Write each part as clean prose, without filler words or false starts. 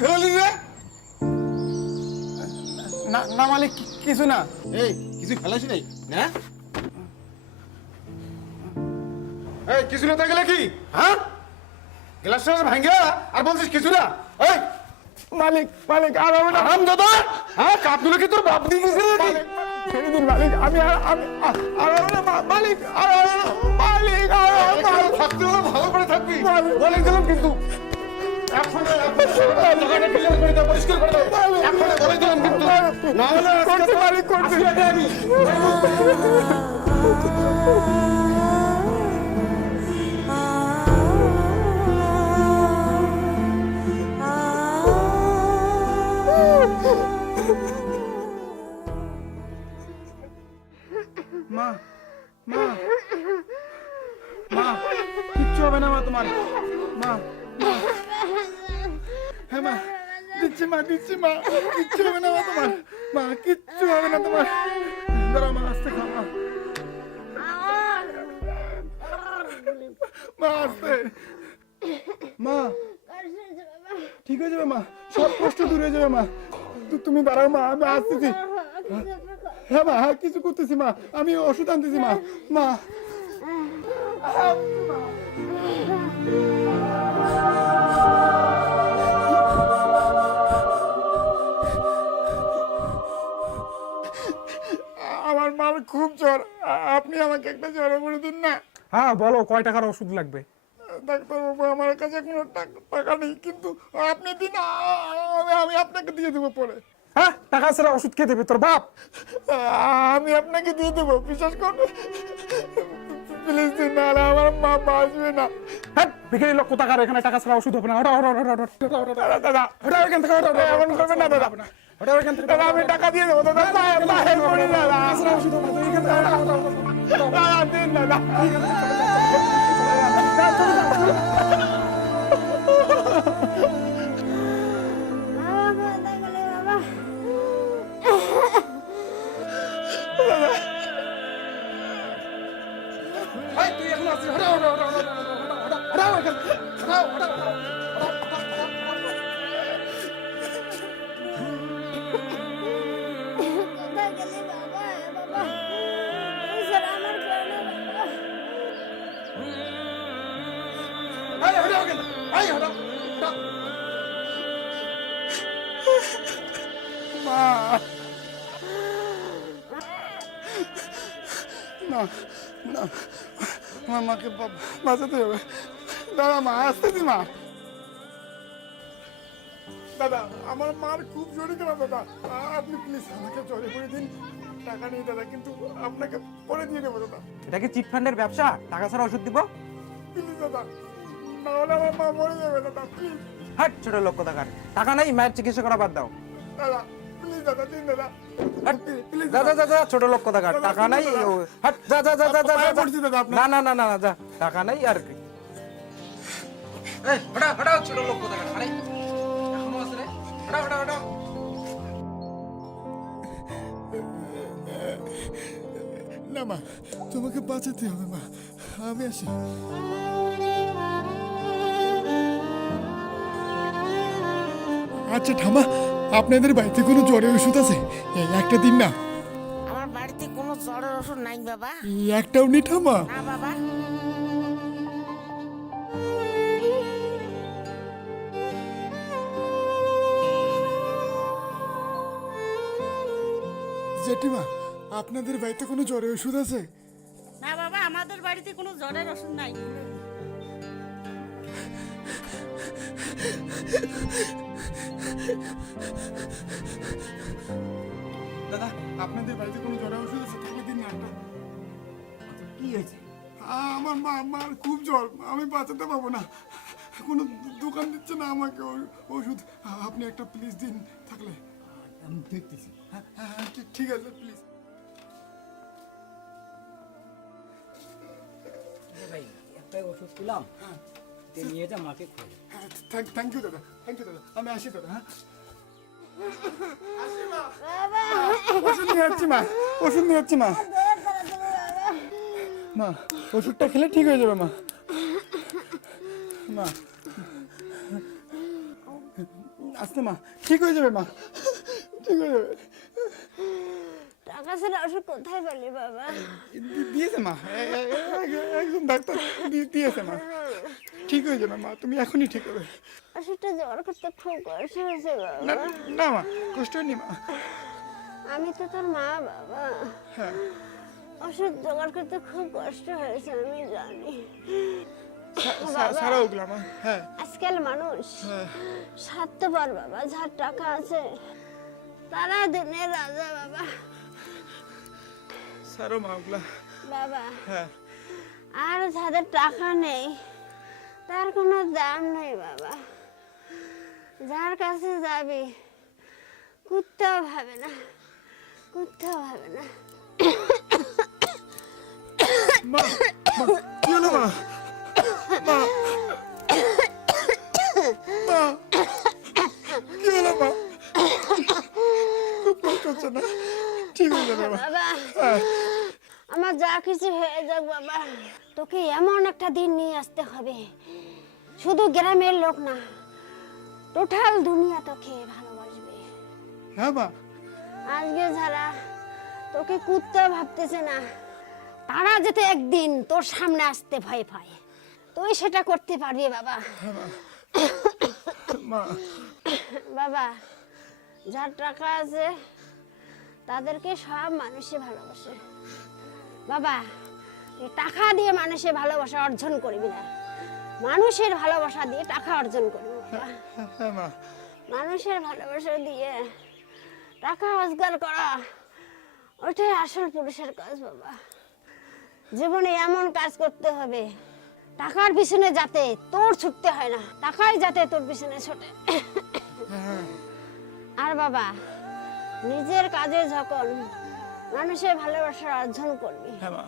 ফেলালি রে? না না মালিক, কিছু না। এই কিছু ফেলাস নাই না? এই কিছু না থাকলে কি? হ্যাঁ, গ্লাসটা ভাঙে আর বলছিস কিছু না? এই মালিক মালিক, আর হবে না। আরাম দাদা, হ্যাঁ কাপগুলো কি তোর বাপ দিয়ে গেছে নাকি? ছেড়ে দিন মালিক, আমি আর হবে না মালিক, আর হবে না মালিক, আর হবে না। থাকতে হলে ভালো করে থাকবি বলে দিলাম কিন্তু। এখন জায়গাটা ক্লিয়ার করে দাও, পরিষ্কার করে দাও। এখন বলে দিলাম কিন্তু, না হলে করছি মালিক, করছি। আমি মা মা মা, কিচ্ছু হবে না মা তোমার। মা হ্যাঁ মা, দিচ্ছি মা, দিচ্ছি মা, কিচ্ছু হবে না মা তোমার। মা কিচ্ছু হবে না তোমার। দাঁড়াও মা, আস্তে খাও মা। মা আস্তে। মা ঠিক হয়ে যাবে মা, সব কষ্ট দূর হয়ে যাবে মা। তুমি দাঁড়াও মা, আমি আসতেছি। হ্যাঁ মা, হ্যাঁ কিছু করতেছি মা, আমি ওষুধ আনতেছি মা। মা আমার মার খুব জ্বর, আপনি আমাকে একটা জ্বর করে দিন না। হ্যাঁ বলো, কয় টাকার ওষুধ লাগবে? ডাক্তারবাবু, আমার কাছে কোনো টাকা নেই, কিন্তু আপনি দিন, আমি আপনাকে দিয়ে দেবো পরে। হ্যাঁ, টাকা ছাড়া ওষুধ কে দেবে? তোর বাপ? আমি আপনাকে দিয়ে দেবো, বিশ্বাস করুন প্লিজ দিন, নাহলে আমার মা বাঁচবে না। হ্যাঁ, ভিখারি লোক কোথাকার, এখানে টাকা ছাড়া ওষুধ হবে না। ওটা ওটা ওটা ওটা দাদা এখান থেকে, ওটা এমন করবেন না দাদা, ওটা এখান থেকে। দাদা আমি টাকা দিয়ে দেবো দাদা, পায়ে পড়ি দাদা। ওষুধ হবে না, এখান থেকে দাদা দিন দাদা। তুই এখন আসছিস, ওটা ওটা ওটা ওটা ওটা এখান থেকে, ওটা ওটা কোথায় গেলি বাবা? বাবা স্যার, আমার কারণে বাবা। মা না না, আমার মাকে বাঁচাতে হবে। দাদা মা আসতেছি মা। দাদা আমার মার খুব শরীর খারাপ দাদা, আপনি প্লিজ আমাকে জ্বরে করে দিন। টাকা নেই দাদা, কিন্তু আপনাকে পরে দিয়ে দেবো দাদা। এটা কি চিট ফান্ডের ব্যবসা? টাকা ছাড়া ওষুধ দিব? প্লিজ দাদা, নাহলে আমার মা মরে যাবে দাদা, প্লিজ। হাট, ছোট লোক কোথাকার। টাকা নেই, মায়ের চিকিৎসা করা বাদ দাও। দাদা প্লিজ দাদা, দিন দাদা, হাট, প্লিজ যা যা যা যা, ছোট লোক কোথাকার। দাদা, টাকা নাই, দাদা। হাট, যা যা যা যা যা পায়ে যা। পড়ছি দাদা আপনার। না না না না না, যা, টাকা নাই আর কি। এই হটা হটা, ছোট লোক কোথাকার। আরে এখনো আছে রে, হটা হটা হটা। না মা, তোমাকে বাঁচাতে হবে মা, আমি আসি। আচ্ছা ঠামা, আপনাদের বাড়িতে কোনো জ্বরের ওষুধ আছে? এই একটা দিন না। আমার বাড়িতে কোনো জ্বরের ওষুধ নাই বাবা। এই একটাও নেই ঠামা? না বাবা। জেঠিমা, আপনাদের বাড়িতে কোনো জ্বরের ওষুধ আছে? না বাবা, আমাদের বাড়িতে কোনো জ্বরের ওষুধ নাই। দাদা আপনাদের বাড়িতে কোনো জ্বরের ওষুধ আছে? তাহলে দিন না একটা। কি হয়েছে? আমার মার খুব জ্বর, আমি বাঁচাতে পারবো না, কোনো দোকান দিচ্ছে না আমাকে ওষুধ। আপনি একটা প্লিজ দিন থাকলে। আমি দেখতেছি। হ্যাঁ, ঠিক আছে প্লিজ। ভাই একটা ওষুধ পেলাম, নিয়ে যা মাকে খাই। হ্যাঁ, থ্যাংক ইউ দাদা, থ্যাংক ইউ দাদা, আমি আসি দাদা। হ্যাঁ ওষুধ নিয়ে যাচ্ছি মা, ওষুধ নিয়ে যাচ্ছি মা। মা ওষুধটা খেলে ঠিক হয়ে যাবে মা। মা আস্তে মা, ঠিক হয়ে যাবে মা, ঠিক হয়ে যাবে। টাকা ছাড়া ওষুধ কোথায় পেলি বাবা? দিয়েছে মা, একদম ডাক্তার দিয়েছে মা, ঠিক হয়ে যাবে মা, তুমি এখনই ঠিক হবে। ওষুধটা জোগাড় করতে খুব কষ্ট হয়েছে না বাবা। না মা, কষ্ট হয়নি মা। আমি তো তোর মা বাবা, হ্যাঁ ওষুধ জোগাড় করতে খুব কষ্ট হয়েছে আমি জানি। সারা ওগুলা মা। হ্যাঁ আজকাল মানুষ স্বার্থপর বাবা, যার টাকা আছে তারা দিনের রাজা বাবা। সারো মা ওগুলা। বাবা হ্যাঁ আর যাদের টাকা নেই তার কোনো দাম নেই বাবা। যার কাছে যাবি কুত্তাও ভাবে না, কুত্তাও ভাবে না। মা, মা, কি হলো মা? মা, মা, কি হলো মা? খুব কষ্ট হচ্ছে না? ঠিক হয়ে যাবে মা। বাবা হ্যাঁ আমার যা কিছু হয়ে যাক বাবা, তোকে এমন একটা দিন নিয়ে আসতে হবে, শুধু গ্রামের লোক না, টোটাল দুনিয়া তোকে ভালোবাসবে। হ্যাঁ মা। আজকে যারা তোকে কুত্তা ভাবতেছে না, তারা যেতে একদিন তোর সামনে আসতে ভয় পায়, তুই সেটা করতে পারবি বাবা। মা বাবা যার টাকা আছে তাদেরকে সব মানুষই ভালোবাসে বাবা। তুই টাকা দিয়ে মানুষের ভালোবাসা অর্জন করবি না, মানুষের ভালোবাসা দিয়ে টাকা অর্জন করবি বাবা। হ্যাঁ মা। মানুষের ভালোবাসা দিয়ে টাকা রোজগার করা ওইটাই আসল পুরুষের কাজ বাবা। জীবনে এমন কাজ করতে হবে টাকার পিছনে যাতে তোর ছুটতে হয় না, টাকাই যাতে তোর পিছনে ছোটে। আর বাবা নিজের কাজে যখন মানুষের ভালোবাসা অর্জন করবি হ্যাঁ মা।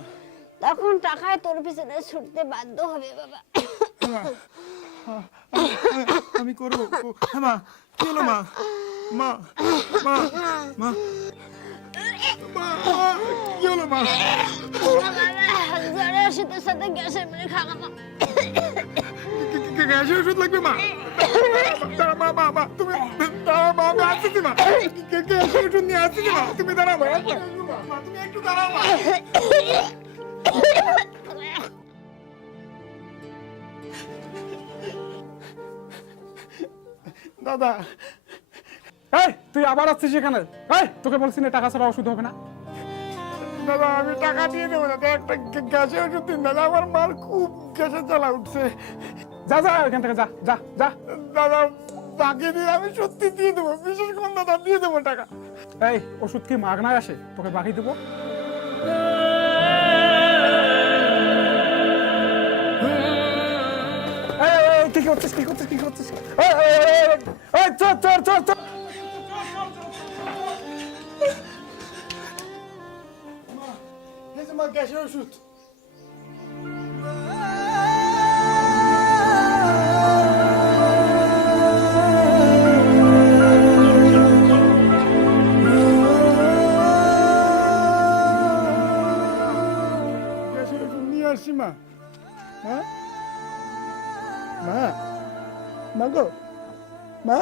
তখন টাকায় তোর পিছনে ছুটতে বাধ্য হবে বাবা। আমি করবো। হ্যাঁ মা, কি হলো মা? মা, মা, মা, মা, কি হলো মা? জ্বরে ওষুধের সাথে গ্যাসের মেরে খাওয়া। গ্যাসের ওষুধ লাগবে মা? দাঁড়া মা, মা, মা, তুমি দাঁড়াও মা, আমি আসতেছি মা, গ্যাসের ওষুধ নিয়ে আসতেছি মা, তুমি দাঁড়াও মা, মা, তুমি একটু দাঁড়াও মা। দাদা, এই তুই আবার আসছিস এখানে? এই তোকে বলছি না টাকা ছাড়া ওষুধ হবে না। দাদা আমি টাকা দিয়ে দেবো দাদা, একটা গ্যাসের ওষুধ দিন দাদা, আমার মার খুব গ্যাসের জ্বালা উঠছে। যা যা এখান থেকে যা যা যা। দাদা বাকি দিয়ে আমি সত্যি দিয়ে দেবো, বিশেষ করে দাদা দিয়ে দেবো টাকা। এই ওষুধ কি মাগনায় আসে? তোকে বাকি দেবো। কি করছিস, কি করছিস, কি করছিস? চল চল চল চল। এই যে মা গ্যাসের ওষুধ। গ্যাসের ওষুধ নিয়ে আসছি মা। হ্যাঁ মা, মা গো, মা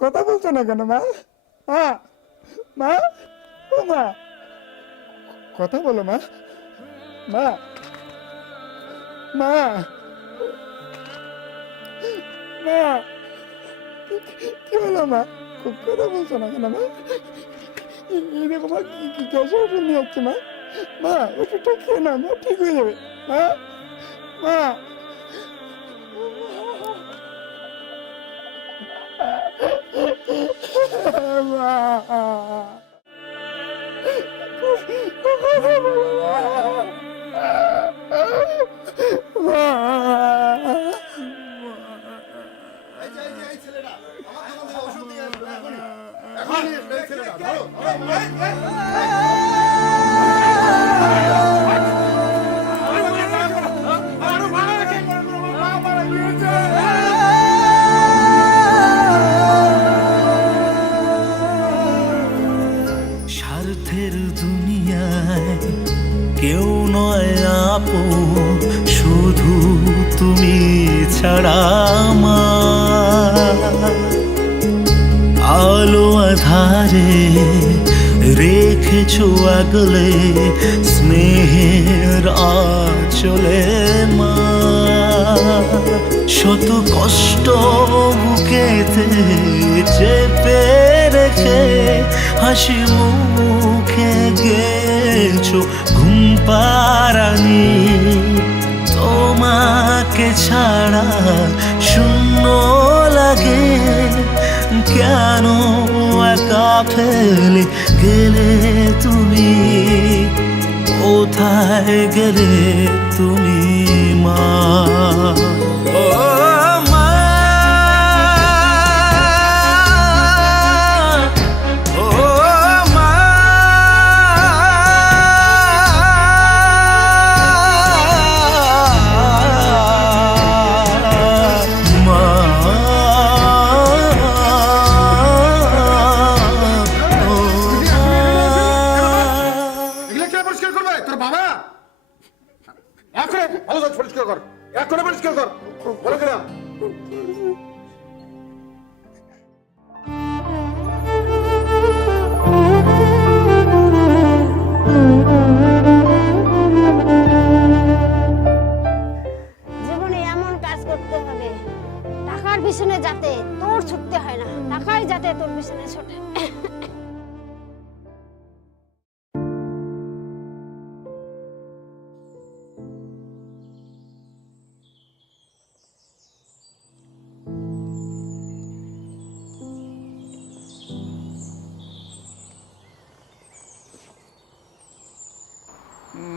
কথা বলছো না কেন মা? মা, মা, ও মা, কথা বলো মা, মা, মা, মা, কি হলো মা? কথা বলছো না কেন মা? এই দেখো মা, গ্যাসের ওষুধ নিয়ে যাচ্ছে মা, মা ওষুধটা খেয়ে না মা, ঠিক হয়ে যাবে মা, মা, স্বার্থের দুনিয়ায় কেউ নয় আপন, শুধু তুমি ছাড়া আমার। আধারে রেখেছো আগলে স্নেহের আঁচলে মা। শত কষ্ট বুকেতে চেপে রেখে হাসি মুখে গেছো ঘুম পাড়ানি। তোমাকে ছাড়া শূন্য লাগে, কেন একা ফেলে গেলে তুমি, কোথায় গেলে তুমি মা? ও মা, ও মা, এগুলো কে পরিষ্কার করবে? তোর বাবা? এখনই ভালো করে পরিষ্কার কর, এখনই পরিষ্কার কর, বলে দিলাম। জীবনে এমন কাজ করতে হবে টাকার পিছনে যাতে তোর ছুটতে হয় না, টাকাই যাতে তোর পিছনে ছোটে।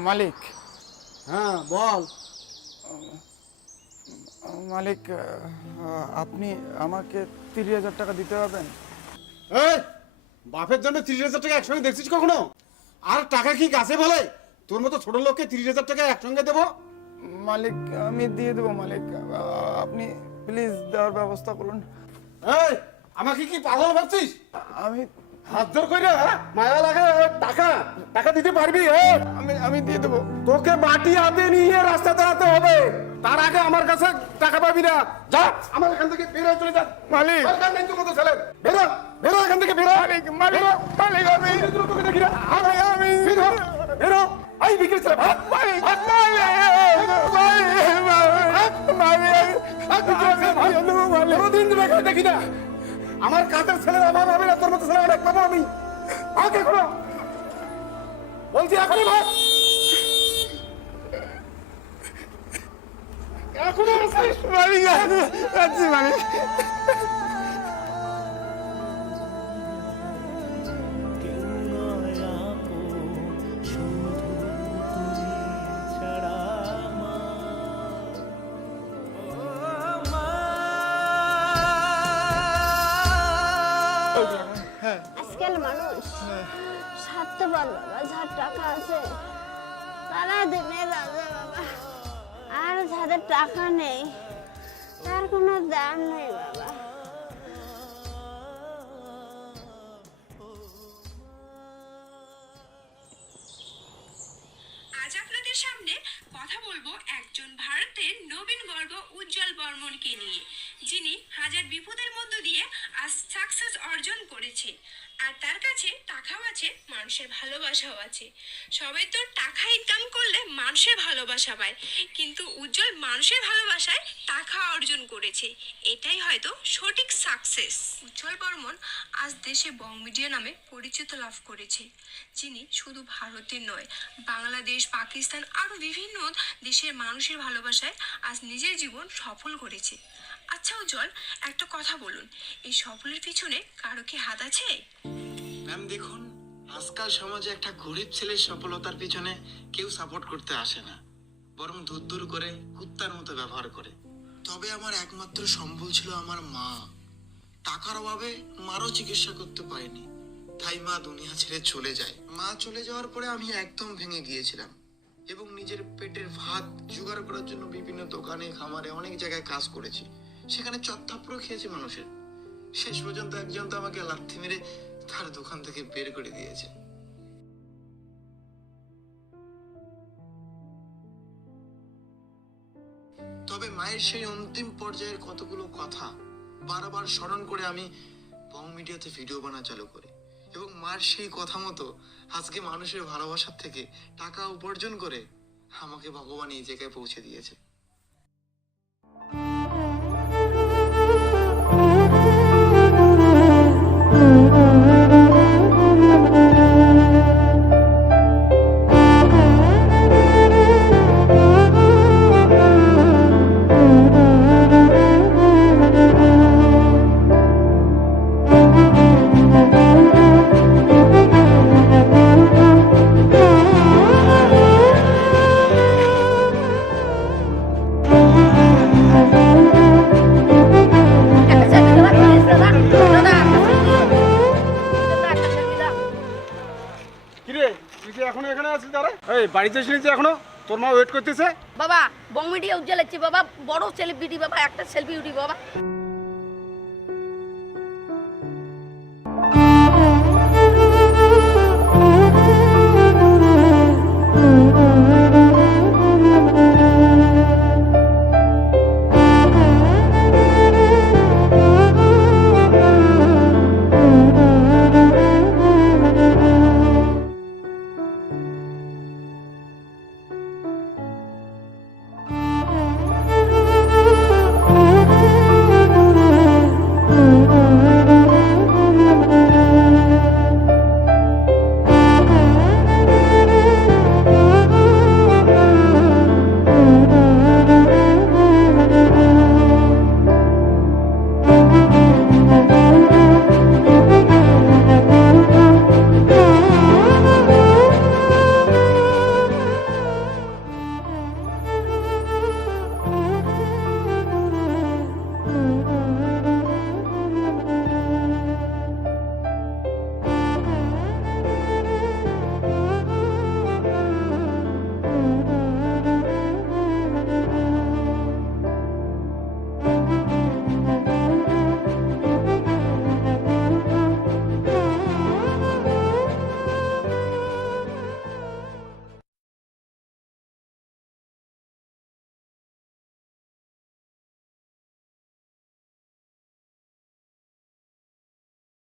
মালিক, হ্যাঁ বল। মালিক, আপনি আমাকে 30,000 টাকা দিতে পারবেন? এই বাপের জন্য 30,000 টাকা একসঙ্গে দেখছিস কখনো? আর টাকা কি গাছে বলে? তোর মতো ছোট লোককে 30,000 টাকা একসঙ্গে দেবো? মালিক, আমি দিয়ে দেবো মালিক, আপনি প্লিজ দেওয়ার ব্যবস্থা করুন। এই আমাকে কি পাগল ভাবছিস? আমি হাত জোর করে মায়া লাগে টাকা টাকা দিতে পারবি? আমি দিয়ে দেবো। তোকে বাটি হাতে নিয়ে রাস্তা দাঁড়াতে হবে, তার আগে আমার কাছে টাকা পাবি না। যা আমার এখান থেকে বেরো, চলে যা। মালিক, দরকার নেই তোর মতো ছেলে। বেরো বেরো এখান থেকে, বেরো। মালিক, মালিক, মালিক, আমি তোকে দেখি না। আমি বেরো বেরো। এই বিক্রি ছেলে, ভাগ। মালিক, ভাগ। কোনোদিন তোকে এখানে দেখি না। আমার কাজের ছেলের অভাব হবে না, তোর মতো ছেলে অনেক পাবো আমি। ভাগ এখনো, বলছি এখনই ভাগ। এখনো আসিস? মালিক, আচ্ছা মালিক। কেউ নয় আপন, শুধু তুমি ছাড়া মা। ও মা, আজকাল মানুষ স্বার্থপর বাবা, যার টাকা আছে তারা দিনে রাজা বাবা, আর যাদের টাকা নেই তার কোনো দাম নেই বাবা। আজ আপনাদের সামনে কথা বলবো একজন ভারতের নবীন গর্ব উজ্জ্বল বর্মনকে নিয়ে, যিনি হাজার বিপদের মধ্য দিয়ে আজ সাকসেস অর্জন করেছে। আর তার কাছে টাকাও আছে, মানুষের ভালোবাসাও আছে। সবাই তো টাকা ইনকাম করলে মানুষের ভালোবাসা পায়, কিন্তু উজ্জ্বল মানুষের ভালোবাসায় টাকা অর্জন করেছে। এটাই হয়তো সঠিক সাকসেস। উজ্জ্বল বর্মন আজ দেশে বং মিডিয়া নামে পরিচিত লাভ করেছে, যিনি শুধু ভারতের নয়, বাংলাদেশ, পাকিস্তান আরও বিভিন্ন দেশের মানুষের ভালোবাসায় আজ নিজের জীবন সফল করেছে। আচ্ছা উজ্জ্বল, একটা কথা বলুন, এই সফলের পিছনে কারো কি হাত আছে? ম্যাম দেখুন, আজকাল সমাজে একটা গরিব ছেলের সফলতার পিছনে কেউ সাপোর্ট করতে আসে না, বরং দূর করে কুত্তার মতো ব্যবহার করে। তবে আমার একমাত্র সম্বল ছিল আমার মা। টাকার অভাবে মারও চিকিৎসা করতে পারিনি, তাই মা দুনিয়া ছেড়ে চলে যায়। মা চলে যাওয়ার পরে আমি একদম ভেঙে গিয়েছিলাম এবং নিজের পেটের ভাত জোগাড় করার জন্য বিভিন্ন দোকানে, খামারে, অনেক জায়গায় কাজ করেছি। সেখানে চত্থাপ্রো খেয়েছি মানুষের। শেষ পর্যন্ত একজন তো আমাকে লাথি মেরে তার দোকান থেকে বের করে দিয়েছে। তবে মায়ের সেই অন্তিম পর্যায়ের কতগুলো কথা বারবার স্মরণ করে আমি বং মিডিয়াতে ভিডিও বানা চালু করে এবং মার সেই কথা মতো আজকে মানুষের ভালোবাসার থেকে টাকা উপার্জন করে আমাকে ভগবান এই জায়গায় পৌঁছে দিয়েছে। কিরে তুই কি এখনো এখানে আছিস? দাঁড়া, এই বাড়িতে এসে নিচে এখনো? তোর মা ওয়েট করতেছে। বাবা বং মিডিয়া উজ্জ্বল বাবা, বড় সেলিব্রিটি বাবা, একটা সেলফি উঠি বাবা।